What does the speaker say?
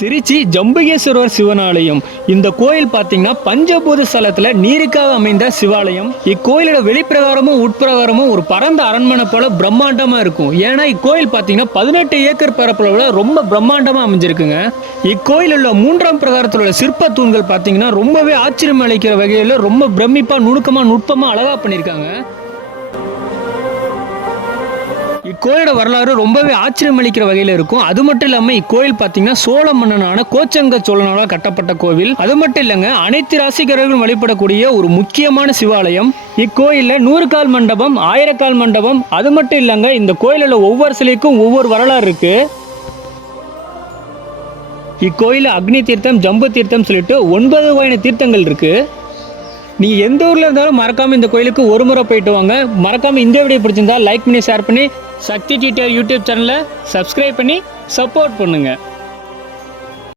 திருச்சி ஜம்புகேஸ்வரர் சிவன் ஆலயம். இந்த கோயில் பார்த்தீங்கன்னா பஞ்சபூத ஸ்தலத்துல நீருக்காக அமைந்த சிவாலயம். இக்கோயிலோட வெளிப்பிரகாரமும் உட்பிரகாரமும் ஒரு பரந்த அரண்மனை போல பிரம்மாண்டமா இருக்கும். ஏன்னா இக்கோயில் பார்த்தீங்கன்னா 18 ஏக்கர் பரப்பளவுல ரொம்ப பிரம்மாண்டமா அமைஞ்சிருக்குங்க. இக்கோயில் உள்ள 3ஆம் பிரகாரத்தில் உள்ள சிற்ப தூண்கள் பார்த்தீங்கன்னா ரொம்பவே ஆச்சரியம் அளிக்கிற வகையில் ரொம்ப பிரமிப்பா நுணுக்கமா நுட்பமா அழகா பண்ணியிருக்காங்க. இக்கோயிலோட வரலாறு ரொம்பவே ஆச்சரியம் அளிக்கிற வகையில் இருக்கும். அது மட்டும் இல்லாமல் இக்கோயில் பார்த்தீங்கன்னா சோழ மன்னனான கோச்சங்க சோழனால் கட்டப்பட்ட கோவில். அது மட்டும் இல்லைங்க, அனைத்து ராசிக்காரர்களும் வழிபடக்கூடிய ஒரு முக்கியமான சிவாலயம். இக்கோயிலில் 100 கால் மண்டபம், 1000 கால் மண்டபம். அது மட்டும் இல்லைங்க, இந்த கோயிலில் ஒவ்வொரு சிலைக்கும் ஒவ்வொரு வரலாறு இருக்கு. இக்கோயிலில் அக்னி தீர்த்தம், ஜம்பு தீர்த்தம் சொல்லிட்டு 9 வகையான தீர்த்தங்கள் இருக்கு. நீங்கள் எந்த ஊரில் இருந்தாலும் மறக்காமல் இந்த கோயிலுக்கு ஒரு முறை போயிட்டு வாங்க. மறக்காமல் இந்த வீடியோ பிடிச்சிருந்தா லைக் பண்ணி ஷேர் பண்ணி சக்தி டிடிஆர் யூடியூப் சேனலை சப்ஸ்கிரைப் பண்ணி சப்போர்ட் பண்ணுங்கள்.